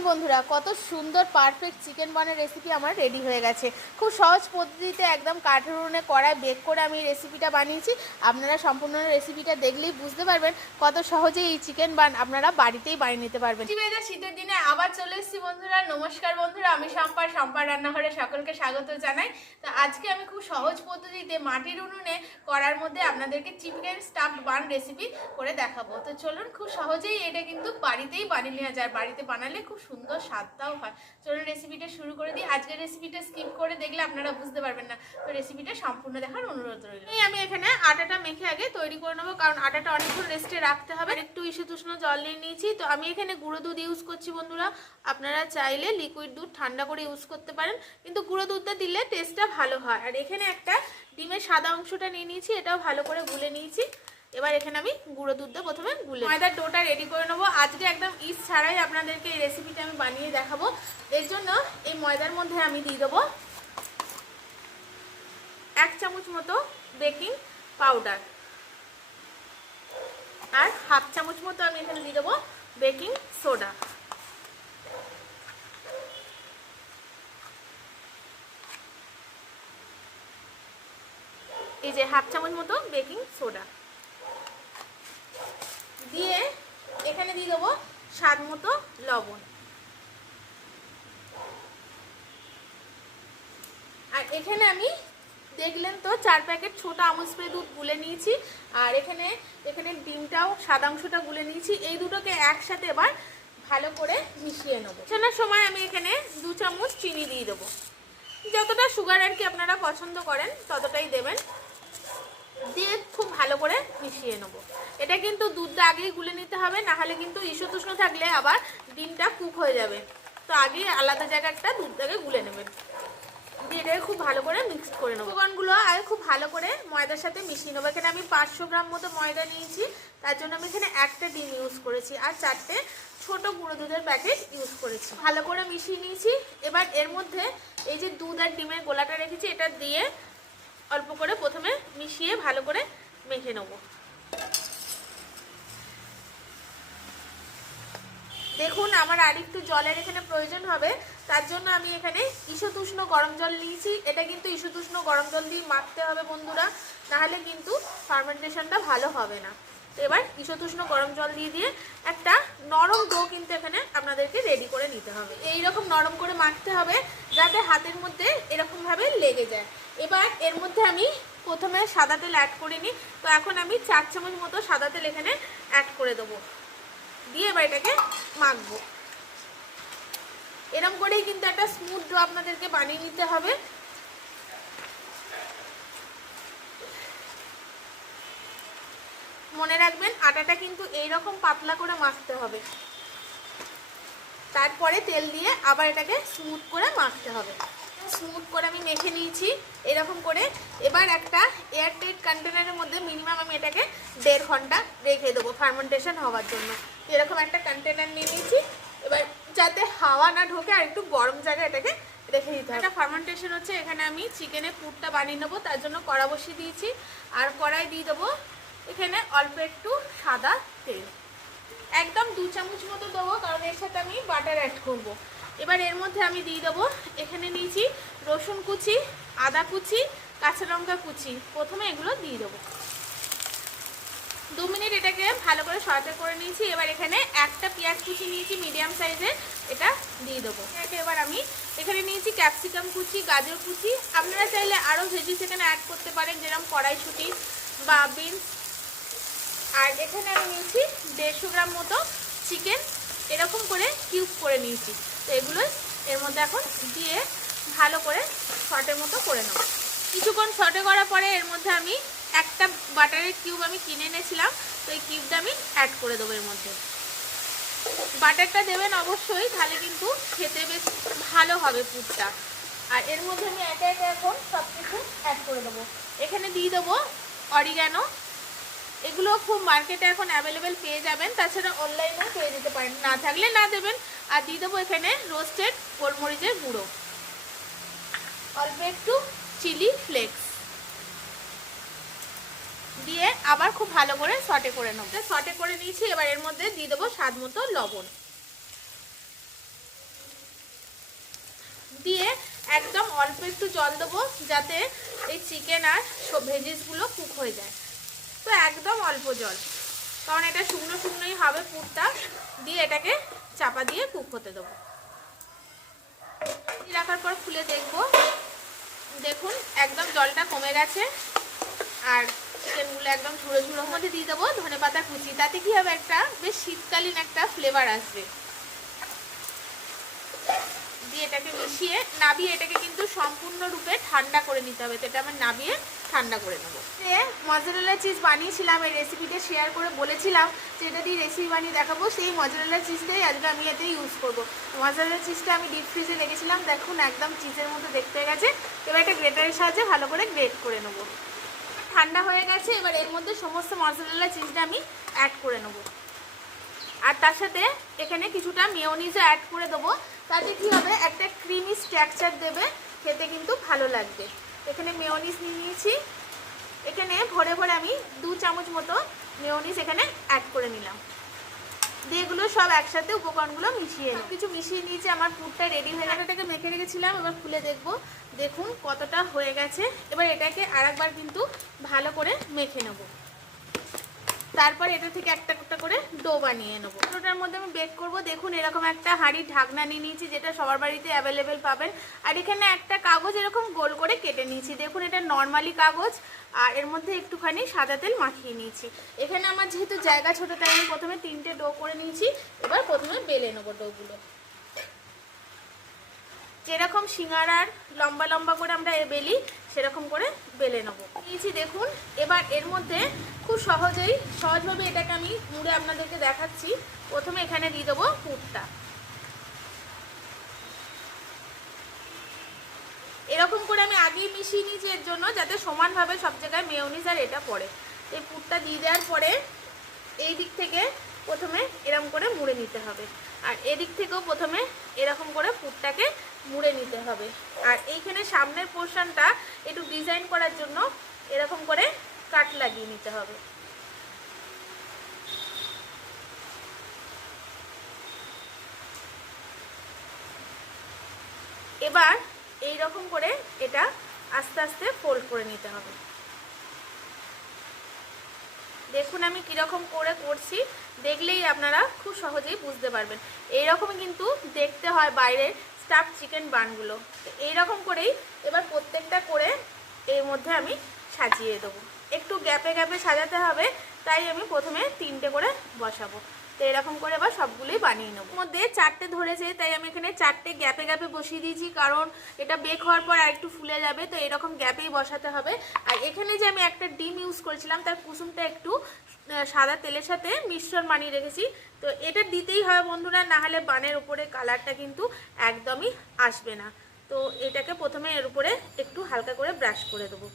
দেখুন বন্ধুরা, কত সুন্দর পারফেক্ট চিকেন বানের রেসিপি আমার রেডি হয়ে গেছে। খুব সহজ পদ্ধতিতে একদম কাঠের উনুনে কড়ায় বেক করে আমি এই রেসিপিটা বানিয়েছি। আপনারা সম্পূর্ণ রেসিপিটা দেখলেই বুঝতে পারবেন কত সহজে এই চিকেন বান আপনারা বাড়িতেই বানিয়ে নিতে পারবেন। শীতের দিনে আবার চলে এসেছি বন্ধুরা, নমস্কার বন্ধুরা, আমি সম্পার সম্পার রান্নাঘরে সকলকে স্বাগত জানাই। তো আজকে আমি খুব সহজ পদ্ধতিতে মাটির উনুনে করার মধ্যে আপনাদেরকে চিকেন স্টাফ বান রেসিপি করে দেখাবো। তো চলুন, খুব সহজেই এটা কিন্তু বাড়িতেই বানিয়ে নেওয়া যায়। বাড়িতে বানালে খুব সুন্দর স্বাদটাও হয়। চলুন রেসিপিটা শুরু করে দিই। আজকের রেসিপিটা স্কিপ করে দেখলে আপনারা বুঝতে পারবেন না। তো রেসিপিটা সম্পূর্ণ দেখার অনুরোধ রইল। এই আমি এখানে আটাটা মেখে আগে তৈরি করে নেব, কারণ আটাটা অনেকক্ষণ রেস্টে রাখতে হবে। একটু ইসে তুষ্ণ জল নিয়ে নিয়েছি। তো আমি এখানে গুঁড়ো দুধ ইউজ করছি বন্ধুরা। আপনারা চাইলে লিকুইড দুধ ঠান্ডা করে ইউজ করতে পারেন। কিন্তু গুঁড়ো দুধটা দিলে টেস্টটা ভালো হয়। আর এখানে একটা ডিমের সাদা অংশটা নিয়ে নিয়েছি, এটাও ভালো করে গুলে নিয়েছি। এবার এখানে আমি গুঁড়ো দুধটা প্রথমে গুলে ময়দার ডোটা রেডি করে নেব। আজকে একদম ইস ছাড়াই আপনাদেরকে এই রেসিপিটা আমি বানিয়ে দেখাবো। এর জন্য এই ময়দার মধ্যে আমি দিয়ে দেবো এক চামচ মতো বেকিং পাউডার আর হাফ চামচ মতো আমি এখানে দিয়ে দেবো বেকিং সোডা এই যে হাফ চামচ মতো বেকিং সোডা দিয়ে এখানে দিয়ে দেবো স্বাদ মতো লবণ। আর এখানে আমি দেখলেন তো, চার প্যাকেট ছোট আমুল স্প্রে দুধ গুলে নিয়েছি, আর এখানে এখানে ডিমটাও, সাদা অংশটা গুলে নিয়েছি। এই দুটোকে একসাথে এবার ভালো করে মিশিয়ে নেব। চেনার সময় আমি এখানে দু চামচ চিনি দিয়ে দেবো। যতটা সুগার আর কি আপনারা পছন্দ করেন, ততটাই দেবেন। দিয়ে খুব ভালো করে মিশিয়ে নেব। এটা কিন্তু দুধটা আগেই গুলে নিতে হবে না হলে কিন্তু ইস্যুতুষ্ণ থাকলে আবার ডিমটা কুক হয়ে যাবে। তো আগে আলাদা জায়গাটা দুধটাকে গুলে নেবেন দিয়ে এটাকে খুব ভালো করে মিক্সড করে নেব। উপকরণগুলো আগে খুব ভালো করে ময়দার সাথে মিশিয়ে নেব। এখানে আমি পাঁচশো গ্রাম মতো ময়দা নিয়েছি, তার জন্য আমি এখানে একটা ডিম ইউজ করেছি আর চারটে ছোট গুঁড়ো দুধের প্যাকেট ইউজ করেছি। ভালো করে মিশিয়ে নিয়েছি, এবার এর মধ্যে এই যে দুধ আর ডিমের গোলাটা রেখেছি, এটা দিয়ে অল্প করে প্রথমে মিশিয়ে ভালো করে মেখে নেব। দেখুন, আমার আর একটু জলের এখানে প্রয়োজন হবে, তার জন্য আমি এখানে ইসতুষ্ণ গরম জল নিয়েছি। এটা কিন্তু ইসতুষ্ণ গরম জল দিয়ে মাখতে হবে বন্ধুরা, নাহলে কিন্তু ফার্মেন্টেশনটা ভালো হবে না। তো এবার ইসতুষ্ণ গরম জল দিয়ে দিয়ে একটা নরম ডো কিন্তু এখানে আপনাদেরকে রেডি করে নিতে হবে। এই রকম নরম করে মাখতে হবে, যাতে হাতের মধ্যে এরকমভাবে লেগে যায়। এবার এর মধ্যে আমি প্রথমে সাদা তেল অ্যাড করে নিই। তো এখন আমি চার চামচ মতো সাদা তেল এখানে অ্যাড করে দেবো। দিয়ে এবার এটাকে মাখবো। এরম করেই কিন্তু একটা স্মুথ ডো আপনাদেরকে বানিয়ে নিতে হবে। মনে রাখবেন, আটাটা কিন্তু এইরকম পাতলা করে মাখতে হবে। তারপরে তেল দিয়ে আবার এটাকে স্মুথ করে মাখতে হবে। স্মুথ করে আমি মেখে নিয়েছি, এরকম করে। এবার একটা এয়ারটাইট কন্টেনারের মধ্যে মিনিমাম আমি এটাকে দেড় ঘণ্টা রেখে দেবো ফার্মেন্টেশন হওয়ার জন্য। এরকম একটা কন্টেনার নিয়ে নিয়েছি। এবার যাতে হাওয়া না ঢোকে আর একটু গরম জায়গায় এটাকে রেখে দিতে হবে। এটা ফার্মেন্টেশন হচ্ছে, এখানে আমি চিকেনের পুরটা বানিয়ে নেব, তার জন্য কড়া বসিয়ে দিয়েছি। আর কড়াই দিয়ে দেবো এখানে অল্প একটু সাদা তেল। একদম দু চামচ মতো দেবো, কারণ এর সাথে আমি বাটার অ্যাড করব। এবার এর মধ্যে আমি দিয়ে দেবো, এখানে নিয়েছি রসুন কুচি, আদা কুচি, কাঁচা লঙ্কা কুচি। প্রথমে এগুলো দিয়ে দেবো। দু মিনিট এটাকে ভালো করে সরতে করে নিয়েছি। এবার এখানে একটা পেঁয়াজ কুচি নিয়েছি, মিডিয়াম সাইজের। এটা দিয়ে দেবো। এবার আমি এখানে নিয়েছি ক্যাপসিকাম কুচি, গাজর কুচি। আপনারা চাইলে আরও ভেজিস এখানে অ্যাড করতে পারেন, যেরকম কড়াইশুটি বা বিনস আর এখানে আমি নিয়েছি দেড়শো গ্রাম মতো চিকেন এরকম করে কিউব করে নিয়েছি। তো এগুলো এর মধ্যে এখন দিয়ে ভালো করে শর্টের মতো করে নেব। কিছুক্ষণ শর্টে করার পরে এর মধ্যে আমি একটা বাটারের কিউব আমি কিনে এনেছিলাম, তো এই কিউবটা আমি অ্যাড করে দেবো এর মধ্যে। বাটারটা দেবেন অবশ্যই, তাহলে কিন্তু খেতে বেশ ভালো হবে পুরটা। আর এর মধ্যে আমি একে একে এখন সব কিছু অ্যাড করে দেবো। এখানে দিয়ে দেবো অরিগ্যানো এগুলো খুব মার্কেটে এখন অ্যাভেলেবেল পেয়ে যাবেন, তাছাড়া অনলাইনেও পেয়ে যেতে পারেন। না থাকলে না দেবেন। আর দিয়ে দেবো এখানে রোস্টেড গোলমরিচের গুঁড়ো। অল্প একটু চিলি ফ্লেক্স দিয়ে আবার খুব ভালো করে সটে করে নেব। সটে করে নিয়েছি, এবার এর মধ্যে দিয়ে দেবো স্বাদ মতো লবণ। দিয়ে একদম অল্প একটু জল দেবো, যাতে এই চিকেন আর ভেজিসগুলো কুক হয়ে যায়। তো একদম অল্প জল। কারণ এটা শুকনো শুকনোই হবে পুরটা। দিয়ে এটাকে চাপা দিয়ে কুক হতে দেবো। রাখার পর খুলে দেখব। দেখুন, একদম জলটা কমে গেছে। আর চিকেনগুলো একদম ঝুড়ো ঝুড়োর মধ্যে দিয়ে দেবো, ধনে পাতা, কুচি। তাতে কি হবে একটা বেশ শীতকালীন একটা ফ্লেভার আসবে। দিয়ে এটাকে মিশিয়ে, নাবিয়ে এটাকে কিন্তু সম্পূর্ণরূপে ঠান্ডা করে নিতে হবে। তো এটা আমি নাবিয়ে ঠান্ডা করে নেব। মজারেলা চিজ বানিয়েছিলাম, এই রেসিপিটা শেয়ার করে বলেছিলাম যে এটা দিয়ে রেসিপি বানিয়ে দেখাবো। সেই মজারেলা চিজটাই আজকে আমি এতে ইউজ করব। মজারেলা চিজটা আমি ডিপ ফ্রিজে রেখেছিলাম। দেখুন, একদম চিজের মতো দেখতে গেছে। এবার একটা গ্রেটারের সাহায্যে ভালো করে গ্রেট করে নেব। ঠান্ডা হয়ে গেছে, এবার এর মধ্যে সমস্ত মশলা চিজটা আমি অ্যাড করে নেব। আর তার সাথে এখানে কিছুটা মেয়নিজও অ্যাড করে দেবো। তাতে কী হবে, একটা ক্রিমি স্ট্রাকচার দেবে, খেতে কিন্তু ভালো লাগবে। এখানে মেয়নিজ নিয়ে নিয়েছি। এখানে ভরে ভরে আমি দু চামচ মতো মেয়নিজ এখানে অ্যাড করে নিলাম। দিয়ে এগুলো সব একসাথে উপকরণগুলো মিশিয়ে সব কিছু মিশিয়ে নিয়েছি আমার পুরটা রেডি হয়ে গেছে, এটাকে মেখে রেখেছিলাম, এবার খুলে দেখব। দেখুন কতটা হয়ে গেছে। এবার এটাকে আরেকবার কিন্তু ভালো করে মেখে নেব। তারপর এটা থেকে একটা একটা করে ডো বানিয়ে নেব। ওটার মধ্যে আমি বেক করব। দেখুন, এরকম একটা হাঁড়ির ঢাকনা নিয়ে নিয়েছি, যেটা সবার বাড়িতে অ্যাভেলেবেল পাবেন। আর এখানে একটা কাগজ এরকম গোল করে কেটে নিয়েছি। দেখুন, এটা নর্মালি কাগজ, আর এর মধ্যে একটুখানি সাদা তেল মাখিয়ে নিয়েছি। এখানে আমার যেহেতু জায়গা ছোটো, তাই আমি প্রথমে তিনটে ডো করে নিয়েছি। এবার প্রথমে বেলে নেব ডোগুলো। যেরকম সিঙ্গারার লম্বা লম্বা করে আমরা এ বেলি, সেরকম করে বেলে নেব। নিয়েছি দেখুন, এবার এর মধ্যে খুব সহজেই, সহজভাবে এটাকে আমি মুড়ে আপনাদেরকে দেখাচ্ছি। প্রথমে এখানে দিয়ে দেবো পুরটা। এরকম করে আমি আগেই মিশিয়ে নিয়েছি এর জন্য, যাতে সমানভাবে সব জায়গায় মেয়নিজ আর এটা পড়ে। এই পুরটা দিয়ে দেওয়ার পরে এই দিক থেকে প্রথমে এরকম করে মুড়ে নিতে হবে। আর এদিক থেকেও প্রথমে এরকম করে পুরটাকে মুড়ে নিতে হবে। আর এইখানে সামনের পোর্শনটা একটু ডিজাইন করার জন্য এরকম করে কাট লাগিয়ে নিতে হবে। এবার এই রকম করে এটা আস্তে আস্তে ফোল্ড করে নিতে হবে। দেখুন আমি কীরকম করে করছি, দেখলেই আপনারা খুব সহজেই বুঝতে পারবেন। এইরকমই কিন্তু দেখতে হয় বাইরের স্টাফ চিকেন বানগুলো তো এইরকম করেই এবার প্রত্যেকটা করে এর মধ্যে আমি সাজিয়ে দেবো। একটু গ্যাপে গ্যাপে সাজাতে হবে, তাই আমি প্রথমে তিনটে করে বসাবো। তো এরকম করে এবার সবগুলোই বানিয়ে নেব। মধ্যে চারটে ধরেছে, তাই আমি এখানে চারটে গ্যাপে গ্যাপে বসিয়ে দিয়েছি, কারণ এটা বেক হওয়ার পর আর একটু ফুলে যাবে, তো এরকম গ্যাপেই বসাতে হবে। আর এখানে যে আমি একটা ডিম ইউজ করেছিলাম, তার কুসুমটা একটু সাদা তেলের সাথে মিশ্রণ বানিয়ে রেখেছি। তো এটা দিতেই হয় বন্ধুরা, না হলে বানের উপরে কালারটা কিন্তু একদমই আসবে না। তো এটাকে প্রথমে এর উপরে একটু হালকা করে ব্রাশ করে দেবো।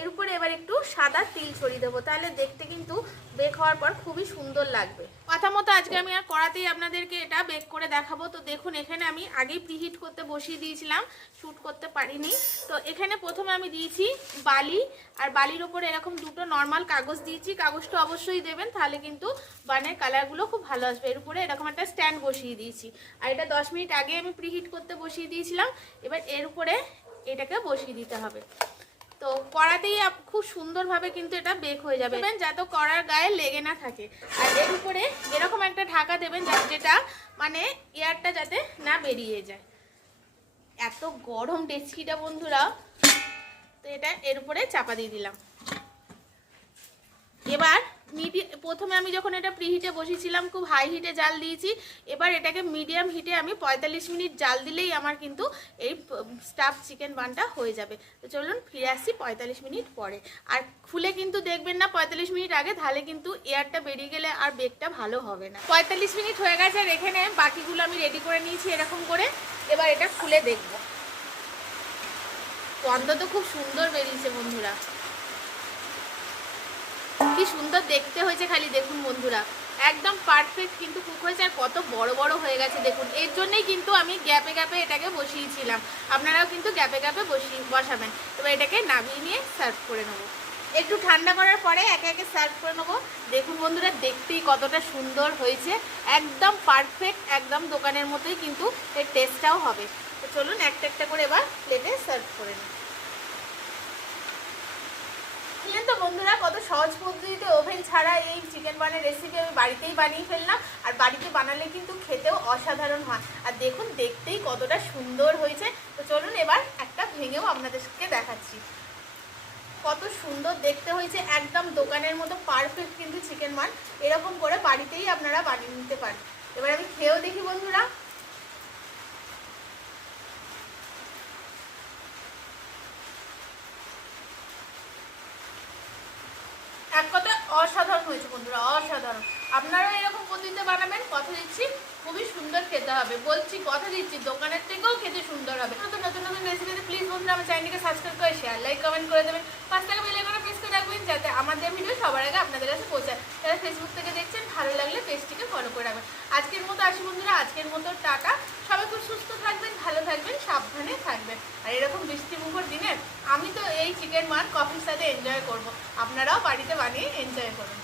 এর উপরে এবার একটু সাদা তিল ছড়িয়ে দেবো। তাহলে দেখতে কিন্তু বেক হওয়ার পর খুবই সুন্দর লাগবে। কথা মতো আজকে আমি আর কড়াতেই আপনাদেরকে এটা বেক করে দেখাবো। তো দেখুন, এখানে আমি আগেই প্রিহিট করতে বসিয়ে দিয়েছিলাম শ্যুট করতে পারিনি। তো এখানে প্রথমে আমি দিয়েছি বালি, আর বালির ওপরে এরকম দুটো নর্মাল কাগজ দিয়েছি। কাগজটা অবশ্যই দেবেন, তাহলে কিন্তু বানের কালারগুলো খুব ভালো আসবে। এর উপরে এরকম একটা স্ট্যান্ড বসিয়ে দিয়েছি। আর এটা দশ মিনিট আগে আমি প্রিহিট করতে বসিয়ে দিয়েছিলাম। এবার এর উপরে এটাকে বসিয়ে দিতে হবে। তো কড়াতেই খুব সুন্দরভাবে কিন্তু এটা বেক হয়ে যাবে। যাতে কড়ার গায়ে লেগে না থাকে। আর এর উপরে এরকম একটা ঢাকা দেবেন যেটা মানে এয়ারটা যাতে না বেরিয়ে যায়। এত গরম ডেচকিটা বন্ধুরা। তো এটা এর উপরে চাপা দিয়ে দিলাম। এবার মিডি প্রথমে আমি যখন এটা প্রিহিটে বসিয়েছিলাম খুব হাই হিটে জাল দিয়েছি, এবার এটাকে মিডিয়াম হিটে আমি পঁয়তাল্লিশ মিনিট জাল দিলেই আমার কিন্তু এই স্টাফ চিকেন বানটা হয়ে যাবে। তো চলুন ফিরে আসছি পঁয়তাল্লিশ মিনিট পরে। আর খুলে কিন্তু দেখবেন না, পঁয়তাল্লিশ মিনিট আগে তাহলে কিন্তু এয়ারটা বেরিয়ে গেলে আর বেগটা ভালো হবে না। পঁয়তাল্লিশ মিনিট হয়ে গেছে আর এখানে বাকিগুলো আমি রেডি করে নিয়েছি এরকম করে। এবার এটা খুলে দেখব। গন্ধ তো খুব সুন্দর বেরিয়েছে বন্ধুরা। কি সুন্দর দেখতে হয়েছে খালি, দেখুন বন্ধুরা। একদম পারফেক্ট কিন্তু কুক হয়েছে আর কত বড় বড় হয়ে গেছে, দেখুন। এর জন্যই কিন্তু আমি গ্যাপে গ্যাপে এটাকে বসিয়েছিলাম। আপনারাও কিন্তু গ্যাপে গ্যাপে বসিয়ে, বসাবেন। এবার এটাকে নামিয়ে নিয়ে সার্ভ করে নেব। একটু ঠান্ডা করার পরে একে একে সার্ভ করে নেব। দেখুন বন্ধুরা, দেখতেই কতটা সুন্দর হয়েছে। একদম পারফেক্ট একদম দোকানের মতোই কিন্তু এর টেস্টটাও হবে। তো চলুন একটা একটা করে এবার প্লেটে সার্ভ করে নিই বুঝলেন তো বন্ধুরা, কত সহজ পদ্ধতিতে ওভেন ছাড়া এই চিকেন বানের রেসিপি আমি বাড়িতেই বানিয়ে ফেললাম। আর বাড়িতে বানালে কিন্তু খেতেও অসাধারণ হয়। আর দেখুন, দেখতেই কতটা সুন্দর হয়েছে। তো চলুন এবার একটা ভেঙেও আপনাদেরকে দেখাচ্ছি। কত সুন্দর দেখতে হয়েছে, একদম দোকানের মতো পারফেক্ট কিন্তু চিকেন মান এরকম করে বাড়িতেই আপনারা বানিয়ে নিতে পারেন। এবার আমি খেয়েও দেখি বন্ধুরা এক কথা অসাধারণ হয়েছে বন্ধুরা, অসাধারণ। আপনারাও এরকম পদ্ধতিতে বানাবেন, কথা দিচ্ছি, খুবই সুন্দর খেতে হবে। বলছি, কথা দিচ্ছি, দোকানের থেকেও খেতে সুন্দর হবে। নতুন নতুন নতুন রেসিপিতে প্লিজ বন্ধুরা, আমার চ্যানেলকে সাবস্ক্রাইব করে শেয়ার লাইক কমেন্ট করে দেবেন। পাঁচ টাকা বেলে করে প্রেস করে রাখবেন, যাতে আমাদের ভিডিও সবার আগে আপনাদের কাছে পৌঁছায়। যারা ফেসবুক থেকে দেখছেন, ভালো লাগলে পেজটিকে ফলো করে রাখবেন। আজকের মতো আসি বন্ধুরা, আজকের মতো টাটা। সবাই খুব সুস্থ থাকবেন, ভালো থাকবেন, সাবধানে থাকবেন। আর এরকম বৃষ্টি মুখর দিনে, আমি তো এই চিকেন মান কফির সাথে এনজয় করব। আপনারাও বাড়িতে বানিয়ে এনজয় করুন।